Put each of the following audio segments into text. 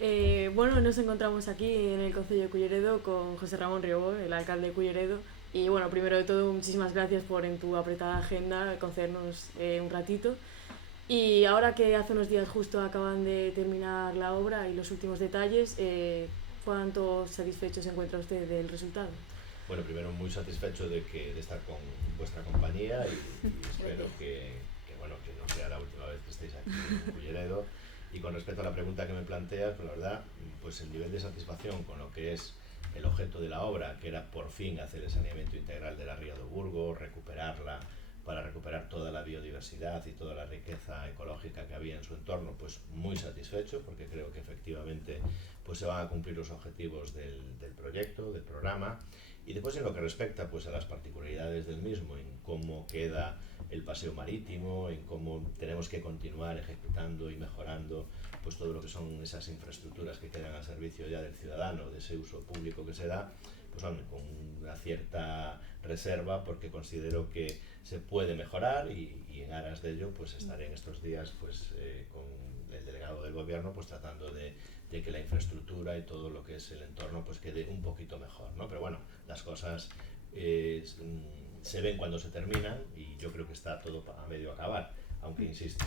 Bueno, nos encontramos aquí en el Concello de Culleredo con José Ramón Riobó, el alcalde de Culleredo. Y bueno, primero de todo, muchísimas gracias por en tu apretada agenda concedernos un ratito. Y ahora que hace unos días justo acaban de terminar la obra y los últimos detalles, ¿cuánto satisfecho se encuentra usted del resultado? Bueno, primero muy satisfecho de estar con vuestra compañía y espero bueno, que no sea la última vez que estéis aquí en Culleredo. Y con respecto a la pregunta que me planteas, pues la verdad, pues el nivel de satisfacción con lo que es el objeto de la obra, que era por fin hacer el saneamiento integral de la ría de Burgos, recuperarla para recuperar toda la biodiversidad y toda la riqueza ecológica que había en su entorno, pues muy satisfecho porque creo que efectivamente pues se van a cumplir los objetivos del proyecto, del programa. Y después en lo que respecta pues a las particularidades del mismo, en cómo queda el paseo marítimo, en cómo tenemos que continuar ejecutando y mejorando pues todo lo que son esas infraestructuras que quedan al servicio ya del ciudadano, de ese uso público que se da, pues hombre, con una cierta reserva porque considero que se puede mejorar y en aras de ello pues estaré en estos días pues con el delegado del gobierno pues tratando de que la infraestructura y todo lo que es el entorno pues quede un poquito mejor, ¿no? Pero bueno, las cosas se ven cuando se terminan y yo creo que está todo a medio acabar, aunque insisto,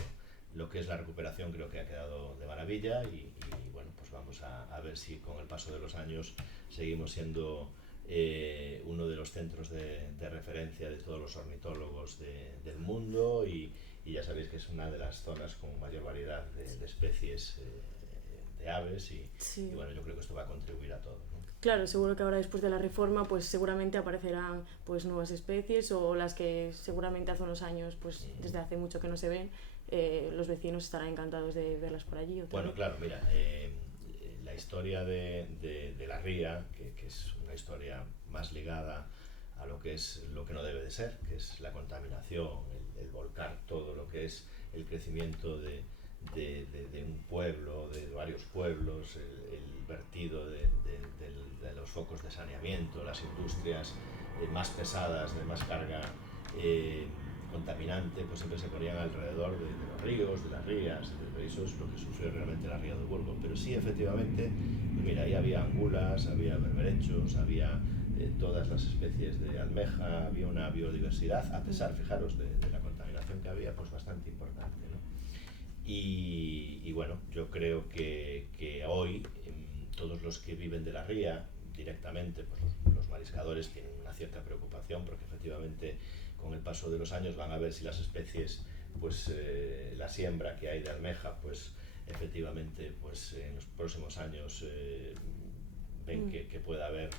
lo que es la recuperación creo que ha quedado de maravilla y bueno, pues vamos a ver si con el paso de los años seguimos siendo uno de los centros de referencia de todos los ornitólogos del mundo y ya sabéis que es una de las zonas con mayor variedad de especies de aves y Sí. bueno, yo creo que esto va a contribuir a todo, ¿no? Claro, seguro que ahora después de la reforma pues seguramente aparecerán pues nuevas especies o las que seguramente hace unos años pues desde hace mucho que no se ven, los vecinos estarán encantados de verlas por allí otra Bueno, vez. claro, mira, la historia de la ría, que es una historia más ligada a lo que es lo que no debe de ser, que es la contaminación, el volcar todo lo que es el crecimiento de un pueblo, de varios pueblos, el vertido de los focos de saneamiento, las industrias más pesadas, de más carga eh, contaminante, pues siempre se ponían alrededor de los ríos, de las rías, eso es lo que sufrió realmente la ría de Burgos. Pero sí, efectivamente, pues mira, ahí había angulas, había berberechos, había todas las especies de almeja, había una biodiversidad, a pesar, fijaros, de la contaminación que había, pues bastante importante, ¿no? Y bueno, yo creo que hoy todos los que viven de la ría directamente, pues los mariscadores tienen una cierta preocupación porque efectivamente con el paso de los años van a ver si las especies, pues la siembra que hay de almeja, pues efectivamente pues en los próximos años ven que pueda haber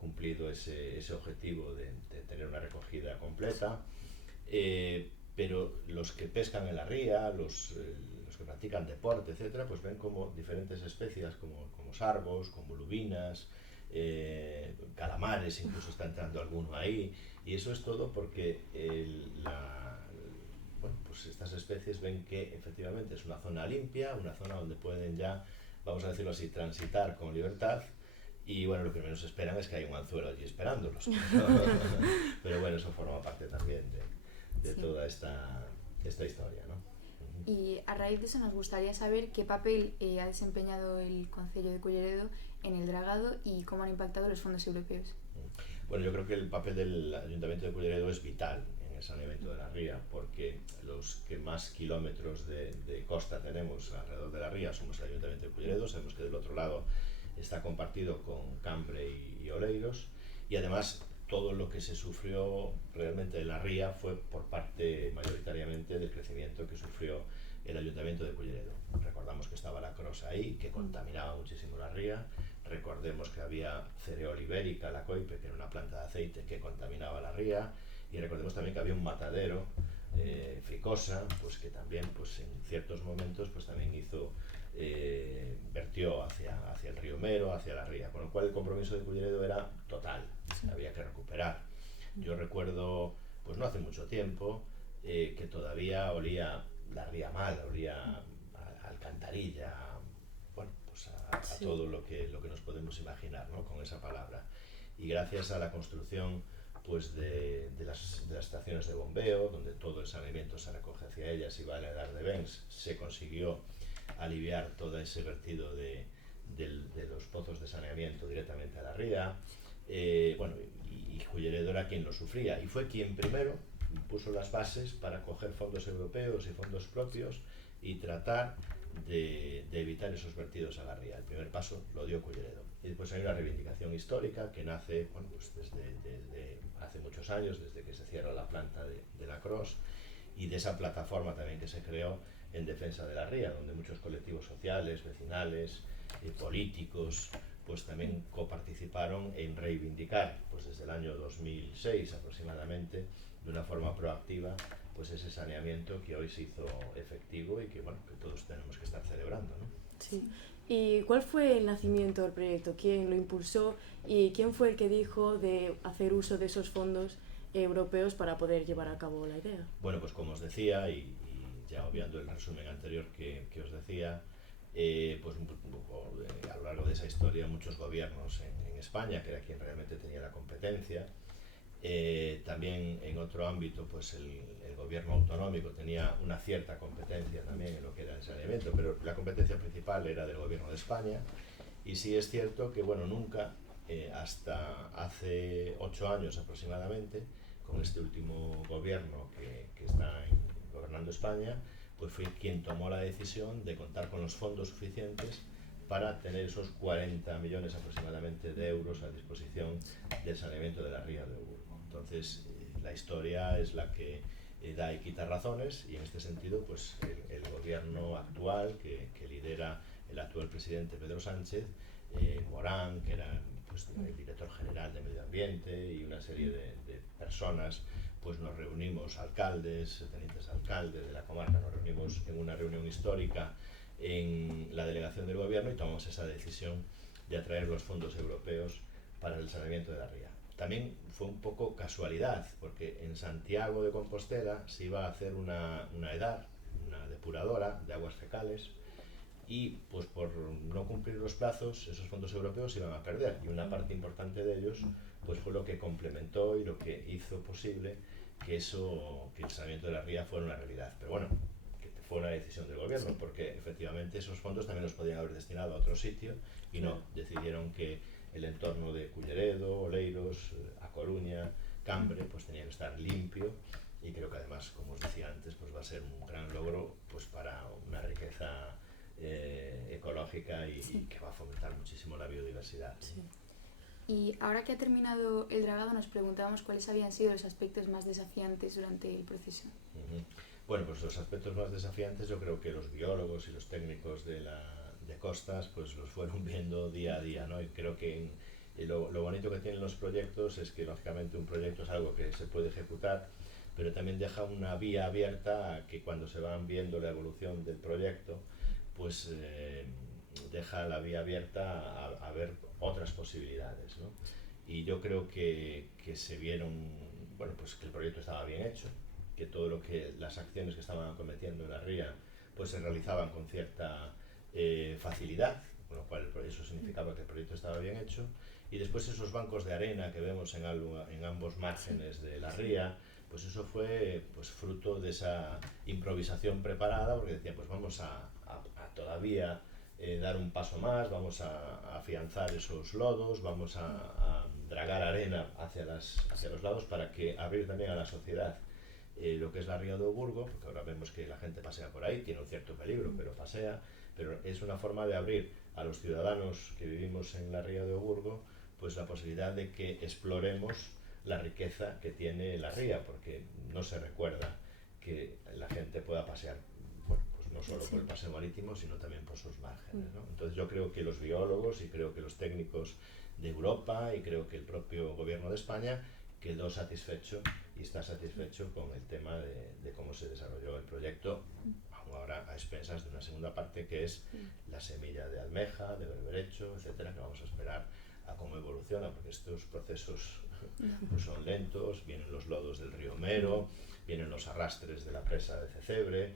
cumplido ese objetivo de tener una recogida completa. Pero los que pescan en la ría, los que practican deporte, etcétera, pues ven como diferentes especies, como sargos, como lubinas, calamares, incluso está entrando alguno ahí, y eso es todo porque bueno, pues estas especies ven que efectivamente es una zona limpia, una zona donde pueden ya, vamos a decirlo así, transitar con libertad. Y bueno, lo que menos esperan es que haya un anzuelo allí esperándolos. Pero bueno, eso forma parte también de Sí. toda esta historia, ¿no? Y a raíz de eso nos gustaría saber qué papel ha desempeñado el Concello de Culleredo en el dragado y cómo han impactado los fondos europeos. Bueno, yo creo que el papel del Ayuntamiento de Culleredo es vital en el saneamiento de la ría, porque los que más kilómetros de costa tenemos alrededor de la ría somos el Ayuntamiento de Culleredo. Sabemos que del otro lado está compartido con Cambre y Oleiros, y además todo lo que se sufrió realmente en la ría fue por parte mayoritariamente del crecimiento que sufrió el Ayuntamiento de Culleredo. Recordamos que estaba la Crosa ahí, que contaminaba muchísimo la ría. Recordemos que había cereal ibérica, la Coipe, que era una planta de aceite que contaminaba la ría. Y recordemos también que había un matadero, Fricosa, pues que también pues en ciertos momentos pues también vertió hacia el río Mero, hacia la ría, con lo cual el compromiso de Culleredo era total, había que recuperar. Yo recuerdo, pues no hace mucho tiempo, que todavía olía la ría mal, olía a alcantarilla, bueno, pues a Sí. todo lo que nos podemos imaginar, ¿no? Con esa palabra. Y gracias a la construcción pues de las estaciones de bombeo, donde todo el saneamiento se recoge hacia ellas y va a la edad de Benz, se consiguió aliviar todo ese vertido de los pozos de saneamiento directamente a la ría. Bueno, y Culleredo era quien lo sufría y fue quien primero puso las bases para coger fondos europeos y fondos propios y tratar de evitar esos vertidos a la ría. El primer paso lo dio Culleredo. Y después hay una reivindicación histórica que nace, bueno, pues desde hace muchos años, desde que se cierra la planta de la Cros, y de esa plataforma también que se creó en defensa de la ría, donde muchos colectivos sociales, vecinales, políticos, pues también coparticiparon en reivindicar, pues desde el año 2006 aproximadamente, de una forma proactiva, pues ese saneamiento que hoy se hizo efectivo y que, bueno, que todos tenemos que estar celebrando, ¿no? Sí. ¿Y cuál fue el nacimiento del proyecto? ¿Quién lo impulsó? ¿Y quién fue el que dijo de hacer uso de esos fondos europeos para poder llevar a cabo la idea? Bueno, pues como os decía, y ya obviando el resumen anterior que os decía, pues un poco a lo largo de esa historia muchos gobiernos en España, que era quien realmente tenía la competencia, también en otro ámbito pues el gobierno autonómico tenía una cierta competencia también en lo que era el saneamiento, pero la competencia principal era del gobierno de España. Y sí es cierto que, bueno, nunca, hasta hace 8 años aproximadamente, con este último gobierno que está gobernando España, pues fue quien tomó la decisión de contar con los fondos suficientes para tener esos 40 millones aproximadamente de euros a disposición del saneamiento de la ría de Oburgo. Entonces, la historia es la que da y quita razones, y en este sentido, pues el gobierno actual que lidera el actual presidente Pedro Sánchez, Morán, que era pues el director general de Medio Ambiente, y una serie de personas, pues nos reunimos, alcaldes, tenientes alcaldes de la comarca, nos reunimos en una reunión histórica en la delegación del gobierno y tomamos esa decisión de atraer los fondos europeos para el saneamiento de la ría. También fue un poco casualidad, porque en Santiago de Compostela se iba a hacer una EDAR, una depuradora de aguas fecales, y pues por no cumplir los plazos esos fondos europeos se iban a perder, y una parte importante de ellos pues fue lo que complementó y lo que hizo posible que el saneamiento de la ría fuera una realidad. Pero bueno, que fue una decisión del gobierno, porque efectivamente esos fondos también los podían haber destinado a otro sitio y no, decidieron que el entorno de Culleredo, Oleiros, A Coruña, Cambre, pues tenía que estar limpio, y creo que además, como os decía antes, pues va a ser un gran logro pues para una riqueza ecológica y que va a fomentar muchísimo la biodiversidad. Sí. Y ahora que ha terminado el dragado, nos preguntábamos cuáles habían sido los aspectos más desafiantes durante el proceso. Bueno, pues los aspectos más desafiantes yo creo que los biólogos y los técnicos de costas pues los fueron viendo día a día, ¿no? Y creo que lo bonito que tienen los proyectos es que lógicamente un proyecto es algo que se puede ejecutar, pero también deja una vía abierta a que cuando se van viendo la evolución del proyecto, pues deja la vía abierta a ver otras posibilidades, ¿no? Y yo creo que se vieron, bueno, pues que el proyecto estaba bien hecho, que todo lo que las acciones que estaban cometiendo en la ría pues se realizaban con cierta facilidad, con lo cual eso significaba que el proyecto estaba bien hecho. Y después esos bancos de arena que vemos en ambos márgenes de la ría, pues eso fue pues fruto de esa improvisación preparada, porque decía, pues vamos a todavía dar un paso más, vamos a afianzar esos lodos, vamos a dragar arena hacia los lados para que abrir también a la sociedad lo que es la ría de Oburgo, porque ahora vemos que la gente pasea por ahí, tiene un cierto peligro, pero pasea, pero es una forma de abrir a los ciudadanos que vivimos en la ría de Oburgo pues la posibilidad de que exploremos la riqueza que tiene la ría, porque no se recuerda que la gente pueda pasear, bueno, pues no solo por el paseo marítimo, sino también por sus márgenes, ¿no? Entonces yo creo que los biólogos y creo que los técnicos de Europa y creo que el propio gobierno de España quedó satisfecho y está satisfecho con el tema de cómo se desarrolló el proyecto, ahora a expensas de una segunda parte que es la semilla de almeja, de berberecho, etcétera, que vamos a esperar a cómo evoluciona, porque estos procesos pues son lentos, vienen los lodos del río Mero, vienen los arrastres de la presa de Cecebre,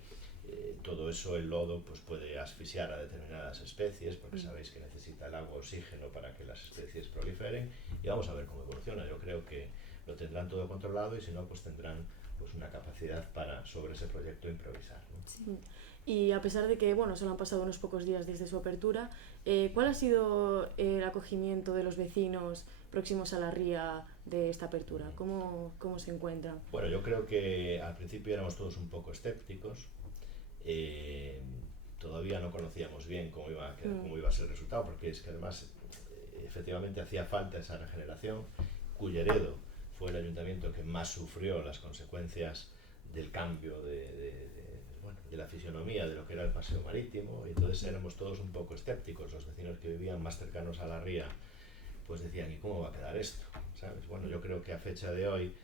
todo eso, el lodo pues puede asfixiar a determinadas especies, porque sabéis que necesita el agua, oxígeno para que las especies proliferen, y vamos a ver cómo evoluciona. Yo creo que lo tendrán todo controlado, y si no, pues tendrán pues una capacidad para sobre ese proyecto improvisar, ¿no? Sí. Y a pesar de que, bueno, solo han pasado unos pocos días desde su apertura, ¿cuál ha sido el acogimiento de los vecinos próximos a la ría de esta apertura? ¿Cómo se encuentran? Bueno, yo creo que al principio éramos todos un poco escépticos. Todavía no conocíamos bien cómo iba a ser el resultado, porque es que además efectivamente hacía falta esa regeneración. Culleredo fue el ayuntamiento que más sufrió las consecuencias del cambio de la fisionomía de lo que era el paseo marítimo, y entonces éramos todos un poco escépticos. Los vecinos que vivían más cercanos a la ría pues decían, ¿y cómo va a quedar esto? ¿Sabes? Bueno, yo creo que a fecha de hoy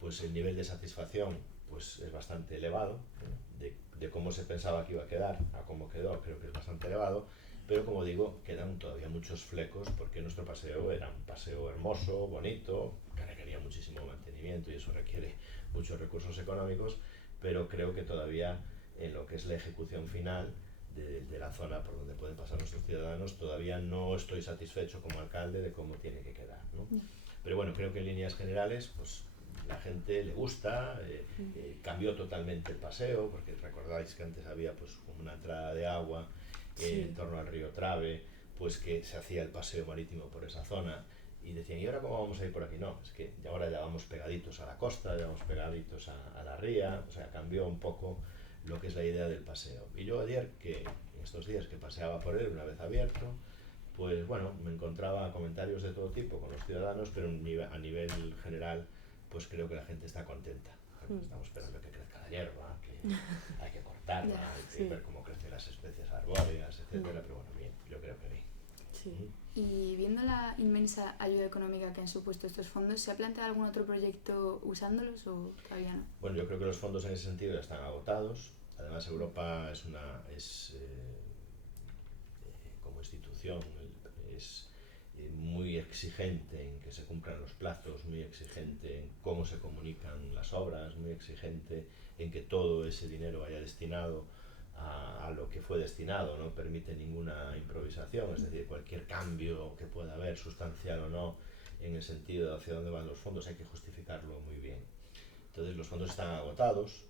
pues el nivel de satisfacción pues es bastante elevado, ¿no? de cómo se pensaba que iba a quedar a cómo quedó, creo que es bastante elevado, pero como digo, quedan todavía muchos flecos, porque nuestro paseo era un paseo hermoso, bonito, que requería muchísimo mantenimiento y eso requiere muchos recursos económicos, pero creo que todavía en lo que es la ejecución final de la zona por donde pueden pasar nuestros ciudadanos, todavía no estoy satisfecho como alcalde de cómo tiene que quedar, ¿no? Pero bueno, creo que en líneas generales pues la gente le gusta, cambió totalmente el paseo, porque recordáis que antes había pues como una entrada de agua en torno al río Trave, pues que se hacía el paseo marítimo por esa zona, y decían, ¿y ahora cómo vamos a ir por aquí? No, es que ahora ya vamos pegaditos a la costa, ya vamos pegaditos a la ría, o sea, cambió un poco lo que es la idea del paseo. Y yo ayer, en estos días que paseaba por él una vez abierto, pues bueno, me encontraba comentarios de todo tipo con los ciudadanos, pero a nivel general pues creo que la gente está contenta. Estamos esperando que crezca la hierba, que hay que cortarla, hay que ver cómo crecen las especies arbóreas, etcétera, pero bueno, bien, yo creo que bien. Sí. Y viendo la inmensa ayuda económica que han supuesto estos fondos, ¿se ha planteado algún otro proyecto usándolos o todavía no? Bueno, yo creo que los fondos en ese sentido ya están agotados. Además, Europa como institución es muy exigente en que se cumplan los plazos, muy exigente en cómo se comunican las obras, muy exigente en que todo ese dinero vaya destinado a lo que fue destinado, no permite ninguna improvisación, es decir, cualquier cambio que pueda haber, sustancial o no, en el sentido de hacia dónde van los fondos, hay que justificarlo muy bien. Entonces los fondos están agotados,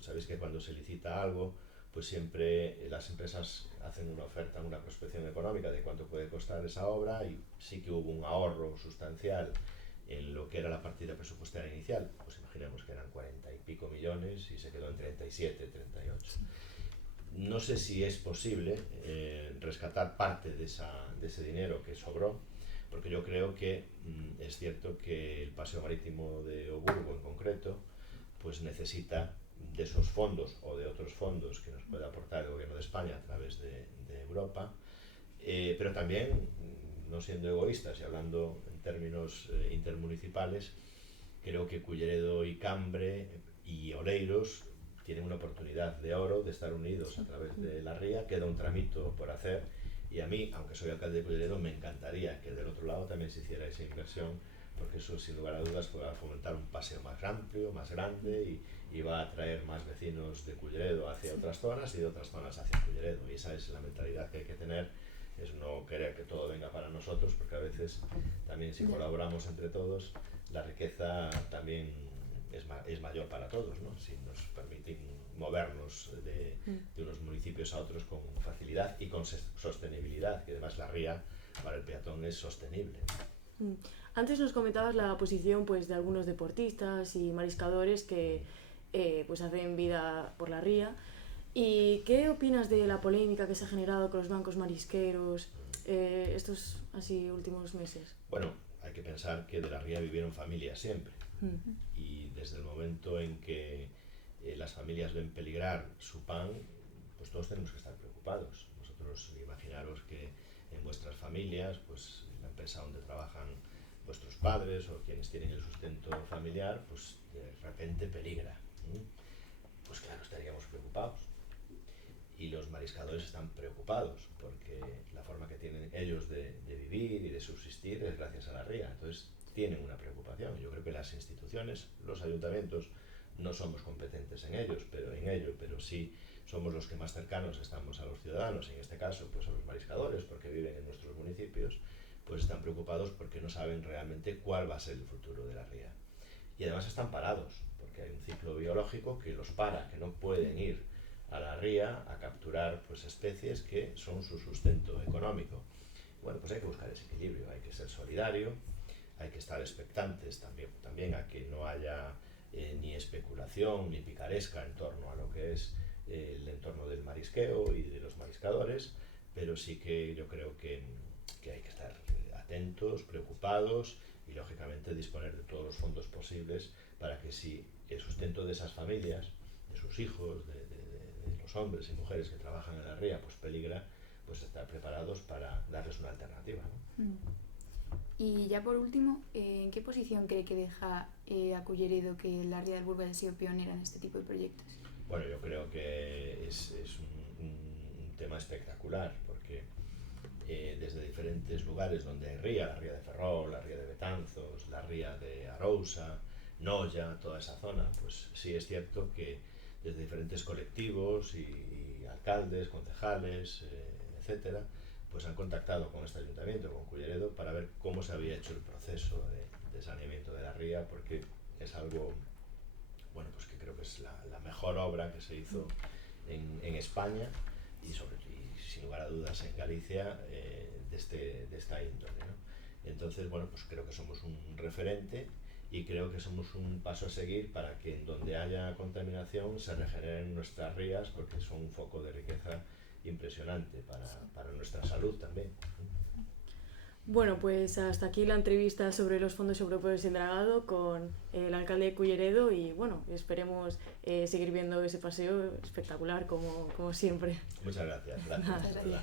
sabéis que cuando se licita algo, pues siempre las empresas hacen una oferta, una prospección económica de cuánto puede costar esa obra, y sí que hubo un ahorro sustancial en lo que era la partida presupuestaria inicial, pues imaginemos que eran 40 y pico millones y se quedó en 37, 38. No sé si es posible rescatar parte de ese dinero que sobró, porque yo creo que es cierto que el paseo marítimo de Oburgo en concreto pues necesita de esos fondos o de otros fondos que nos puede aportar el gobierno de España a través de Europa, pero también, no siendo egoístas y hablando en términos intermunicipales, creo que Culleredo y Cambre y Oleiros tienen una oportunidad de oro de estar unidos a través de la ría. Queda un tramito por hacer, y a mí, aunque soy alcalde de Culleredo, me encantaría que del otro lado también se hiciera esa inversión, porque eso sin lugar a dudas va a fomentar un paseo más amplio, más grande, y va a atraer más vecinos de Culleredo hacia otras zonas y de otras zonas hacia Culleredo, y esa es la mentalidad que hay que tener, es no querer que todo venga para nosotros, porque a veces también si colaboramos entre todos, la riqueza también es mayor para todos, ¿no? Si nos permiten movernos de unos municipios a otros con facilidad y con sostenibilidad, que además la ría para el peatón es sostenible. Antes nos comentabas la posición pues, de algunos deportistas y mariscadores que pues hacen vida por la ría. ¿Y qué opinas de la polémica que se ha generado con los bancos marisqueros estos así últimos meses? Bueno, hay que pensar que de la ría vivieron familias siempre, y desde el momento en que las familias ven peligrar su pan, pues todos tenemos que estar preocupados. Vosotros imaginaros que en vuestras familias, pues la empresa donde trabajan vuestros padres o quienes tienen el sustento familiar, pues de repente peligra. Pues claro, estaríamos preocupados. Y los mariscadores están preocupados porque la forma que tienen ellos de vivir y de subsistir es gracias a la ría. Entonces tienen una preocupación. Yo creo que las instituciones, los ayuntamientos, no somos competentes en ello, pero sí somos los que más cercanos estamos a los ciudadanos, en este caso pues a los mariscadores, porque viven en nuestros municipios, pues están preocupados porque no saben realmente cuál va a ser el futuro de la ría. y además están parados, porque hay un ciclo biológico que los para, que no pueden ir a la ría a capturar pues especies que son su sustento económico. Bueno, pues hay que buscar ese equilibrio, hay que ser solidario, hay que estar expectantes también a que no haya ni especulación ni picaresca en torno a lo que es el entorno del marisqueo y de los mariscadores, pero sí que yo creo que hay que estar atentos, preocupados y lógicamente disponer de todos los fondos posibles para que si el sustento de esas familias, de sus hijos, de los hombres y mujeres que trabajan en la ría, pues peligra, pues estar preparados para darles una alternativa, ¿no? Y ya por último, ¿en qué posición cree que deja a Culleredo que la ría del Burgo haya sido pionera en este tipo de proyectos? Bueno, yo creo que es un tema espectacular, porque desde diferentes lugares donde hay ría, la ría de Ferrol, la ría de Betanzos, la ría de Arousa, Noia, toda esa zona, pues sí es cierto que desde diferentes colectivos y alcaldes, concejales, etcétera, pues han contactado con este ayuntamiento, con Culleredo, para ver cómo se había hecho el proceso de saneamiento de la ría, porque es algo, bueno, pues que creo que es la mejor obra que se hizo en España y sin lugar a dudas en Galicia de esta índole, ¿no? Entonces, bueno, pues creo que somos un referente y creo que somos un paso a seguir para que en donde haya contaminación se regeneren nuestras rías, porque son un foco de riqueza impresionante para nuestra salud también. Bueno, pues hasta aquí la entrevista sobre los fondos europeos y el dragado con el alcalde de Culleredo y bueno, esperemos seguir viendo ese paseo espectacular como siempre. Muchas gracias. Muchas gracias.